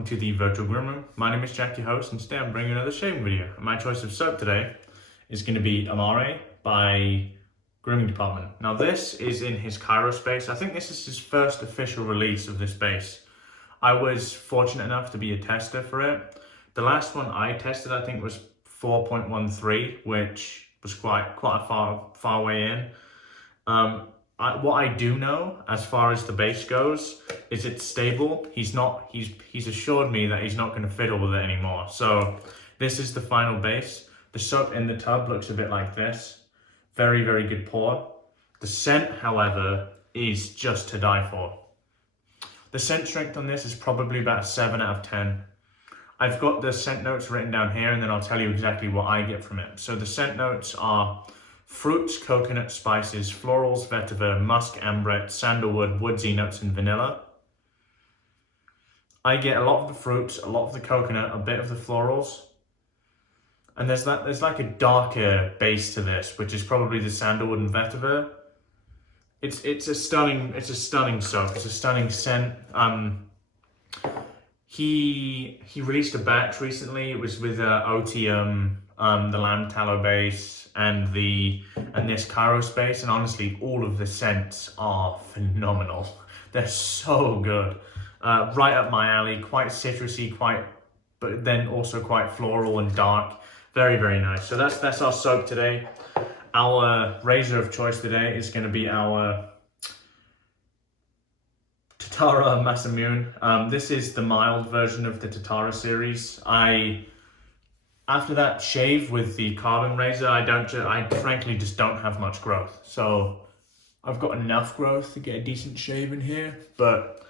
welcome to the Virtual Groom Room. My name is Jack, your host, and today I'm bringing another shaving video. My choice of soap today is going to be Amare by Grooming Department. Now this is in his Kairos base. I think this is his first official release of this base. I was fortunate enough to be a tester for it. The last one I tested I think was 4.13, which was quite a far way in. What I do know as far as the base goes is it's stable. He's assured me that he's not going to fiddle with it anymore. So this is the final base. The soap in the tub looks a bit like this. Very, very good pour. The scent, however, is just to die for. The scent strength on this is probably about a 7 out of 10. I've got the scent notes written down here and then I'll tell you exactly what I get from it. So the scent notes are fruits, coconut, spices, florals, vetiver, musk, ambret, sandalwood, woodsy notes, and vanilla. I get a lot of the fruits, a lot of the coconut, a bit of the florals. And there's like a darker base to this, which is probably the sandalwood and vetiver. It's a stunning soap. It's a stunning scent. He released a batch recently. It was with Oatmeal, the lamb tallow base, and this Kairos base, and honestly, all of the scents are phenomenal. They're so good. Right up my alley. Quite citrusy, but then also quite floral and dark. Very, very nice. So that's our soap today. Our razor of choice today is going to be our Tatara Masamune. This is the mild version of the Tatara series. After that shave with the carbon razor, I frankly just don't have much growth. So I've got enough growth to get a decent shave in here, but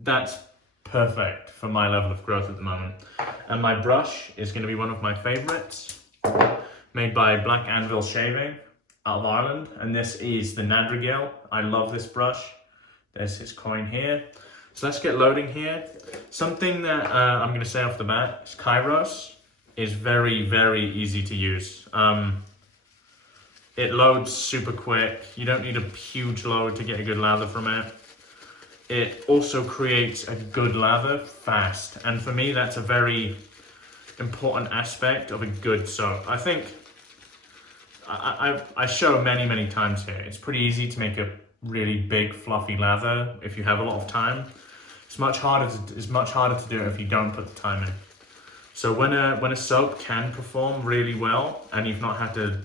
that's perfect for my level of growth at the moment. And my brush is going to be one of my favorites, made by Black Anvil Shaving out of Ireland. And this is the Nadrageel. I love this brush. There's his coin here. So let's get loading here. Something that I'm going to say off the bat is Kairos is very, very easy to use. It loads super quick. You don't need a huge load to get a good lather from it. It also creates a good lather fast. And for me, that's a very important aspect of a good soap. I think I show many times here. It's pretty easy to make a really big fluffy lather if you have a lot of time. It's much harder to do it if you don't put the time in. So when a soap can perform really well and you've not had to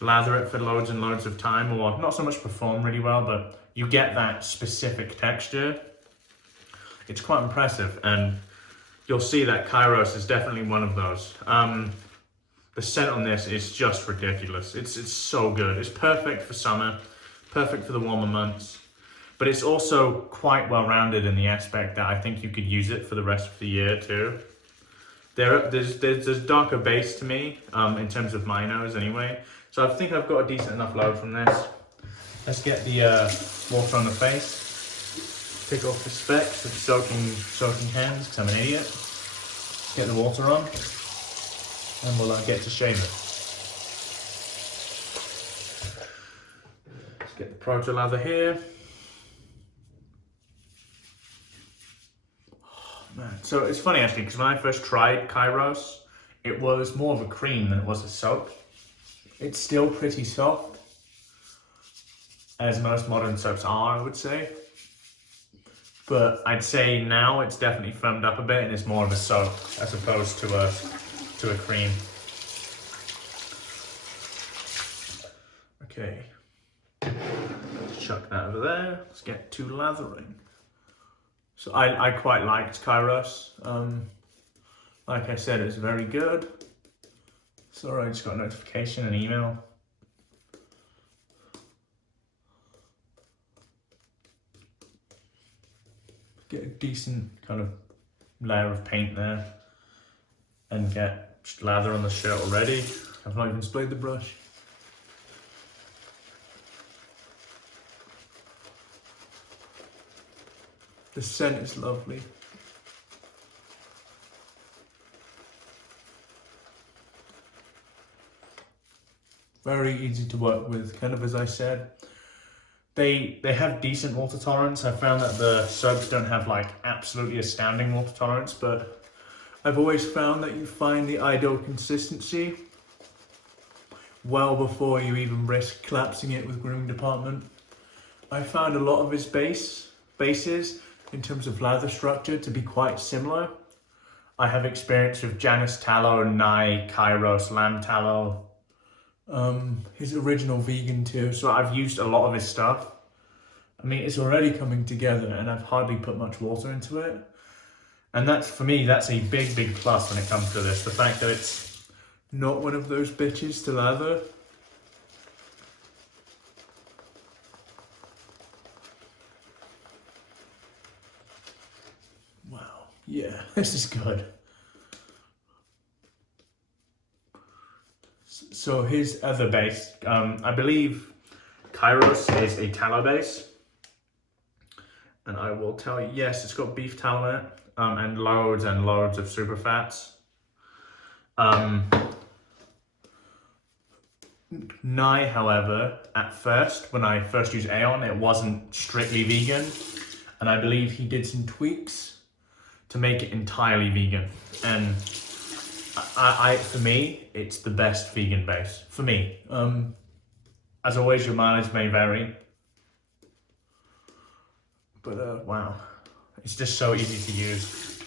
lather it for loads and loads of time, or not so much perform really well, but you get that specific texture, it's quite impressive. And you'll see that Kairos is definitely one of those. The scent on this is just ridiculous. It's so good. It's perfect for summer, perfect for the warmer months, but it's also quite well-rounded in the aspect that I think you could use it for the rest of the year too. There's darker base to me in terms of my nose anyway. So I think I've got a decent enough load from this. Let's get the water on the face. Take off the specs of soaking hands because I'm an idiot. Get the water on and we'll get to shave it. Let's get the proto lather here. Man. So it's funny actually, because when I first tried Kairos, it was more of a cream than it was a soap. It's still pretty soft, as most modern soaps are, I would say. But I'd say now it's definitely firmed up a bit and it's more of a soap as opposed to a cream. Okay, chuck that over there. Let's get to lathering. So I quite liked Kairos. Like I said, it's very good. Sorry, I just got a notification, an email. Get a decent kind of layer of paint there and get just lather on the shirt already. I've not even sprayed the brush. The scent is lovely. Very easy to work with, kind of as I said. They have decent water tolerance. I found that the soaps don't have like absolutely astounding water tolerance, but I've always found that you find the ideal consistency well before you even risk collapsing it with grooming department. I found a lot of his bases in terms of lather structure to be quite similar. I have experience with Janus Tallow, Nye, Kairos, Lamb Tallow, his original vegan too, so I've used a lot of his stuff. I mean, it's already coming together and I've hardly put much water into it. And that's, for me, that's a big, big plus when it comes to this. The fact that it's not one of those bitches to lather. Wow, yeah, this is good. So his other base, I believe Kairos is a tallow base. And I will tell you, yes, it's got beef tallow in it, and loads of super fats. Nye, however, at first, when I first used Aeon, it wasn't strictly vegan. And I believe he did some tweaks to make it entirely vegan. And for me, it's the best vegan base. For me. As always, your mileage may vary. But wow, it's just so easy to use.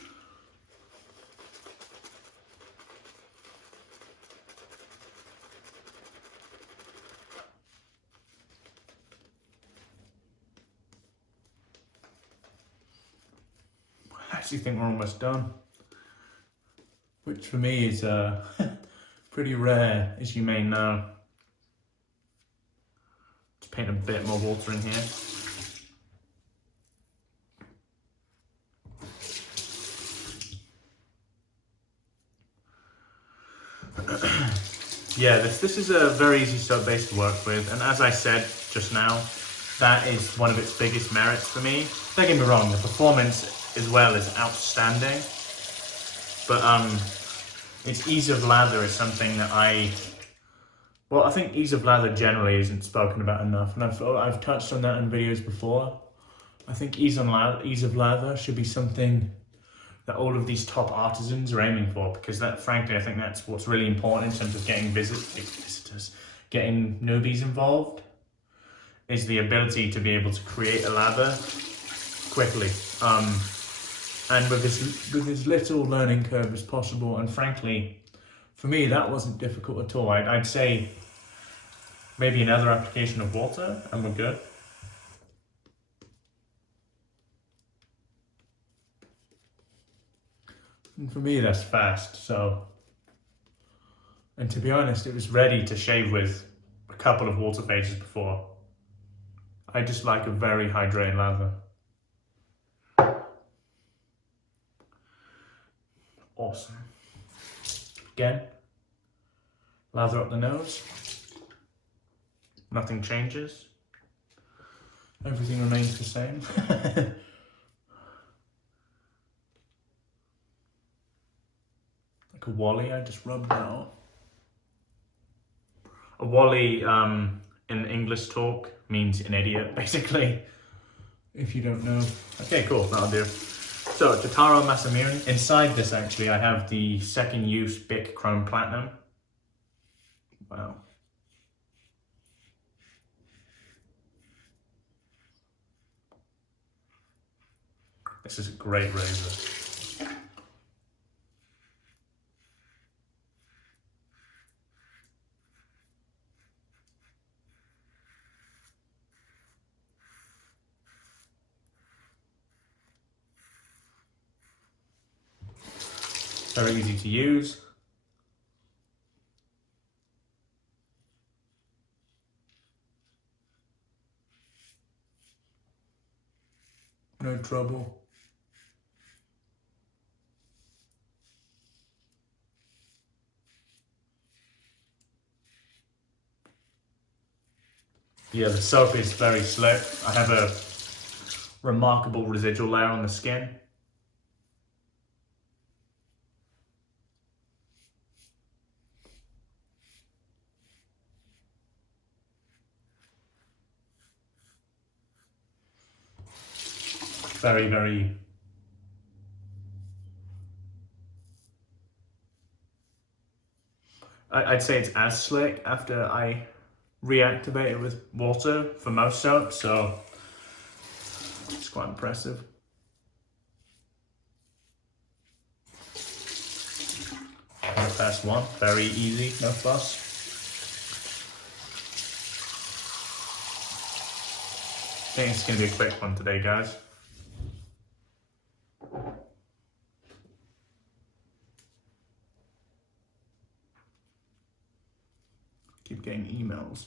I actually think we're almost done. Which for me is pretty rare, as you may know. Just paint a bit more water in here. Yeah, this is a very easy soap base to work with, and as I said just now, that is one of its biggest merits for me. Don't get me wrong, the performance as well is outstanding, but its ease of lather is something that I think ease of lather generally isn't spoken about enough, and I've touched on that in videos before. I think ease of lather should be something that all of these top artisans are aiming for, because that, frankly, I think that's what's really important in terms of getting visitors, getting newbies involved, is the ability to be able to create a lather quickly, and with as little learning curve as possible. And frankly, for me, that wasn't difficult at all. I'd say maybe another application of water and we're good. And for me, that's fast, so. And to be honest, it was ready to shave with a couple of water phases before. I just like a very hydrated lather. Awesome. Again, lather up the nose. Nothing changes. Everything remains the same. A wally, I just rubbed that out. A wally in English talk means an idiot, basically, if you don't know. Okay, cool, that'll do. So, Tatara Masamune. Inside this, actually, I have the second use Bic Chrome Platinum. Wow. This is a great razor. Very easy to use. No trouble. Yeah, the soap is very slick. I have a remarkable residual layer on the skin. very, very... I'd say it's as slick after I reactivate it with water for most soaps, so it's quite impressive. First one, very easy, no fuss. I think it's going to be a quick one today, guys. Keep getting emails.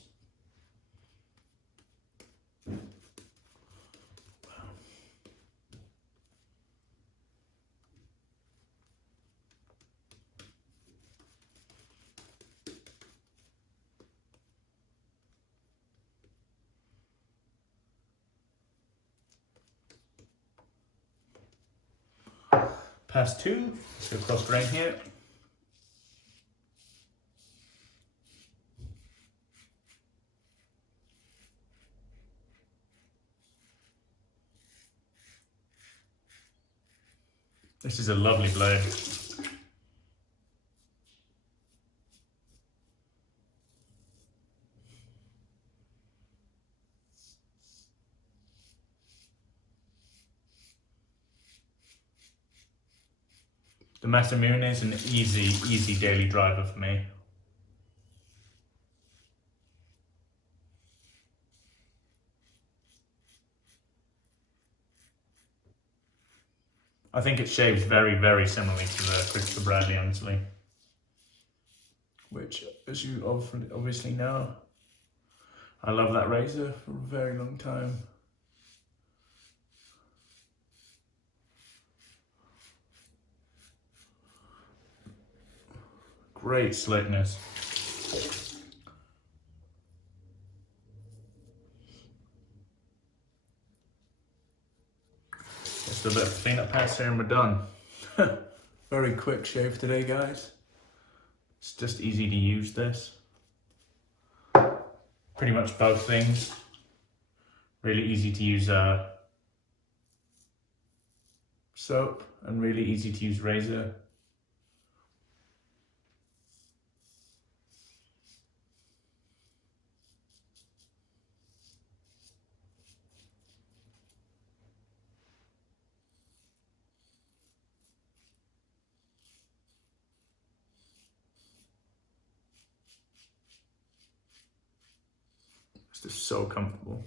Pass 2, let's go cross grain here. This is a lovely blade. The Masamune is an easy daily driver for me. I think it shaves very similarly to the Christopher Bradley, honestly. Which, as you obviously know, I love that razor for a very long time. Great slickness. Just a bit of cleanup pass here and we're done. Very quick shave today, guys. It's just easy to use this. Pretty much both things. Really easy to use soap and really easy to use razor. It's just so comfortable.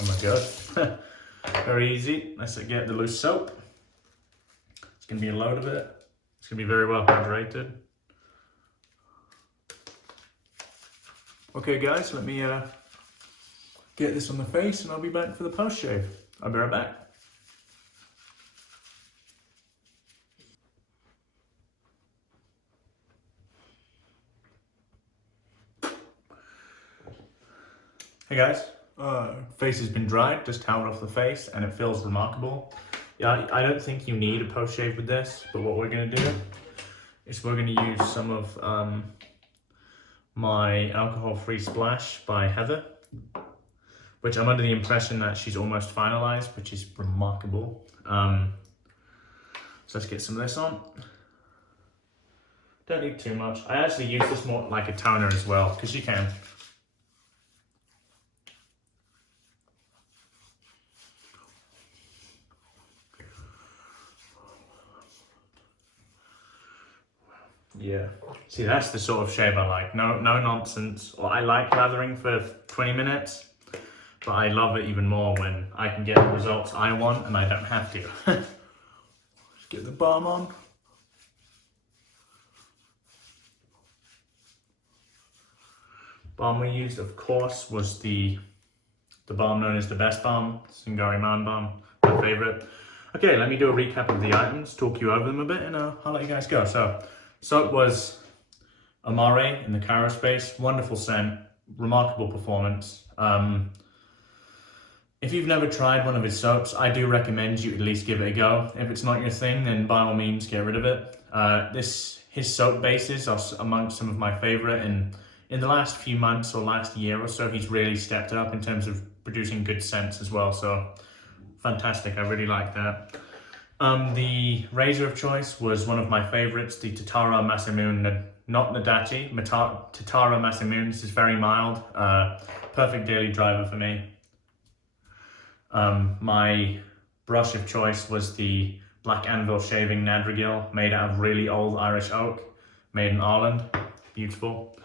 Oh my god. Very easy. Let's get the loose soap. It's going to be a load of it. It's going to be very well hydrated. Okay guys, let me get this on the face and I'll be back for the post shave. I'll be right back. Hey guys, face has been dried, just toweled off the face and it feels remarkable. Yeah, I don't think you need a post shave with this, but what we're going to do is we're going to use some of my alcohol-free splash by Heather, which I'm under the impression that she's almost finalized, which is remarkable. So let's get some of this on. Don't need too much. I actually use this more like a toner as well, because you can. Yeah, see that's the sort of shave I like. No nonsense. Well, I like lathering for 20 minutes, but I love it even more when I can get the results I want and I don't have to. Let's get the balm on. Balm we used, of course, was the balm known as the best balm, Zingari Man Balm, my favorite. Okay, let me do a recap of the items, talk you over them a bit, and I'll let you guys go. So it was Amare in the Kairos space, wonderful scent, remarkable performance. If you've never tried one of his soaps, I do recommend you at least give it a go. If it's not your thing, then by all means get rid of it. His soap bases are amongst some of my favorite, and in the last few months or last year or so, he's really stepped up in terms of producing good scents as well. So fantastic, I really like that. The razor of choice was one of my favorites, the Tatara Masamune, not Nadrageel, Tatara Masamune. This is very mild, perfect daily driver for me. My brush of choice was the Black Anvil shaving Nadrageel, made out of really old Irish oak, made in Ireland. Beautiful.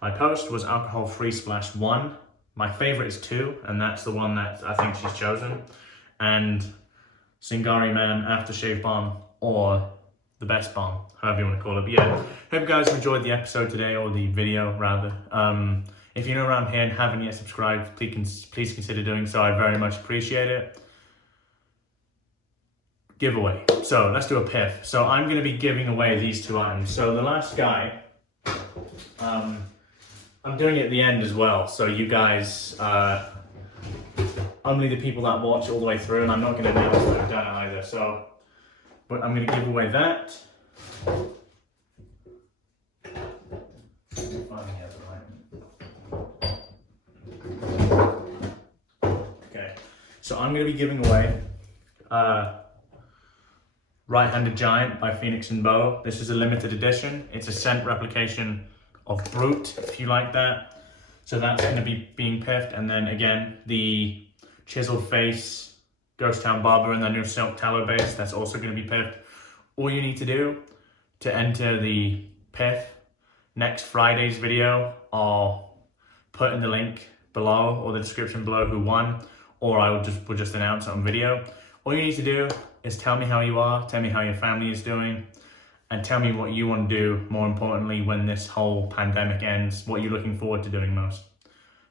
My post was Alcohol Free Splash 1. My favorite is 2, and that's the one that I think she's chosen. And Zingari Man Aftershave Balm, or the best balm, however you want to call it. But yeah, hope you guys enjoyed the episode today, or the video rather. If you're around here and haven't yet subscribed, please consider doing so. I very much appreciate it. Giveaway. So let's do a piff. So I'm going to be giving away these 2 items. So the last guy, I'm doing it at the end as well. So you guys, only the people that watch all the way through, and I'm not going to announce that I've done it either. So, but I'm going to give away that. Okay, so I'm going to be giving away Right-Handed Giant by Phoenix and Bow. This is a limited edition. It's a scent replication of Brute, if you like that. So that's going to be being piffed. And then again, the Chiseled Face Ghost Town Barber and their new Silk Tallow base, that's also going to be piffed. All you need to do to enter the piff next Friday's video, I'll put in the link below or the description below who won, or we'll just announce it on video. All you need to do is tell me how you are, tell me how your family is doing, and tell me what you want to do, more importantly, when this whole pandemic ends, what you're looking forward to doing most.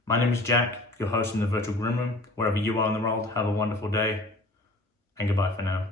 My name is Jack, your host in the Virtual Groom Room. Wherever you are in the world, have a wonderful day, and goodbye for now.